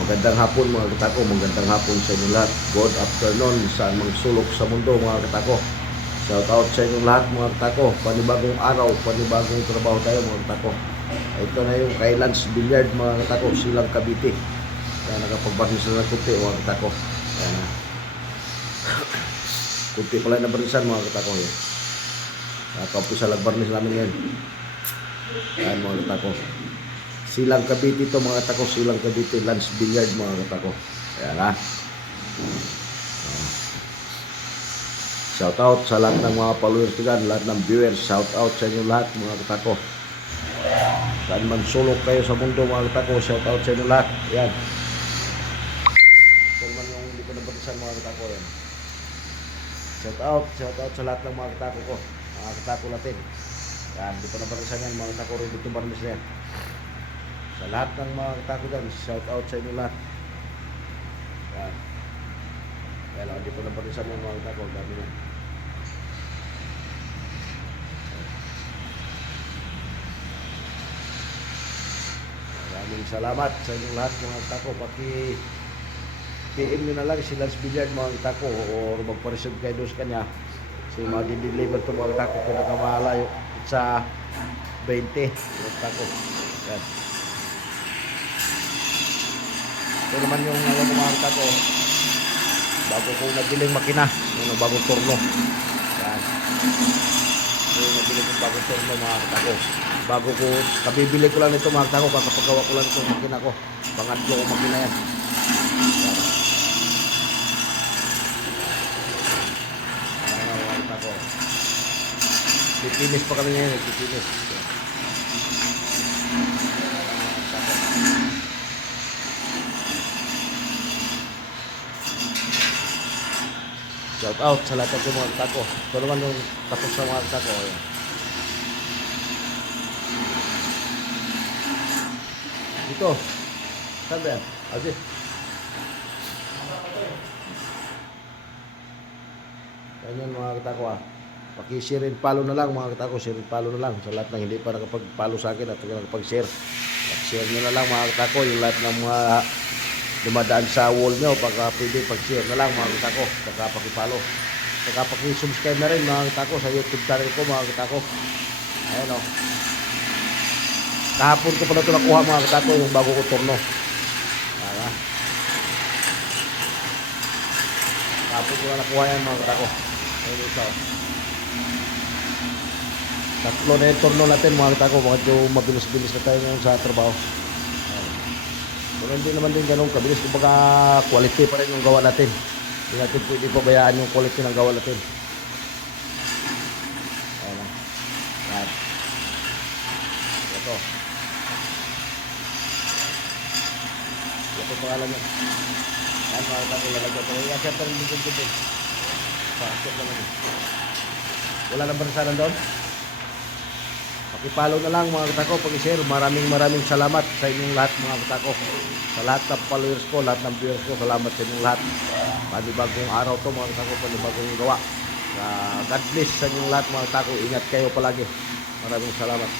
Magandang hapon mga katako, magandang hapon sa inyo lahat. Good afternoon saan mang sulok sa mundo mga katako. Shout out sa inyo lahat mga katako. Panibagong araw, panibagong trabaho tayo mga katako. Ito na yung kay Lance Billiard mga katako, Silang Cavite. Kaya nakapagbarnis na ng kunti mga katako. Kaya na. Kunti pala na barnisan mga katako. Nakapisa lang barnis namin ngayon. Kaya mga katako. Silang Cavite ito mga katako, Silang Cavite, Lance Billiard mga katako. Ayan ha. Shout out sa lahat ng mga followers dyan, lahat ng viewers. Shout out sa inyo lahat mga katako. Saan man sulok kayo sa mundo mga katako, shout out sa inyo lahat. Ayan. Ito naman yung hindi ko nabatisan mga katako. Ayan. Shout out sa lahat ng mga katako ko. Mga katako natin. Ayan, hindi ko nabatisan yan mga katako. Rin dito barnis na yan. Sa lahat ng mga katako dyan, shout out sa inyo lahat. Yan. Kaya lang, hindi ko na parisan yung mga katako. Dami na. Maraming salamat sa inyong lahat mga katako. PM nyo na lang si Lance Billiard mga katako o magparisod kayo doon sa kanya. So mag-deliver ito mga katako pinakamalayo sa 20 mga katako. Yan. Ito naman yung kumakanta ko bago ko nabiling makina yung bagong turno. Yan. Ito yung nabiling kong bagong turno mga katako. Bago ko, kabibili ko lang ito mga katako, kakapagawa ko lang itong makina ko. Pangatlo ko makina yan. Yan. Yan mga katako. Pipinis pa kami ngayon, pipinis. Shout out sa lahat ng mga katako. Ito naman yung tapos sa mga katako. Dito. Saan ba yan? Adi. Ganyan mga katako ah. Paki-share and follow na lang mga katako. Share and follow na lang. Sa lahat ng hindi pa nakapag-follow sa akin at nakapag-share. Pag-share nyo na lang mga katako. Yung lahat ng mga dumadaan sa wall nyo, pagka pwede pag-share na lang mga katako, pagka pakipalo, pagka paki-subscribe na rin mga katako sa YouTube channel ko mga katako. Ayan o, kahapon ko pa na ito nakuha mga katako yung bago ko turno. Kahapon ko na nakuha yan mga katako. Ayan ito, tatlo na yung turno natin mga katako, medyo mabilis-bilis na tayo ngayon sa trabaho. Pero hindi naman din ganun kabilis, kumbaga quality pa rin yung gawa natin. Hindi natin pwede pabayaan yung quality ng gawa natin. Ayan lang. Yan. Ito. Ito pangalan niya. Yan, mga katong lalagyan ko. I-accept na rin din dito. Pa-accept na rin. Wala nang barisanan doon? Pakipalo na lang mga katako, pag-share. Maraming salamat sa inyong lahat mga katako. Sa lahat ng followers ko, lahat ng viewers ko, salamat sa inyong lahat. Panibagong araw to mga katako, panibagong gawa. God bless sa inyong lahat mga katako. Ingat kayo palagi. Maraming salamat.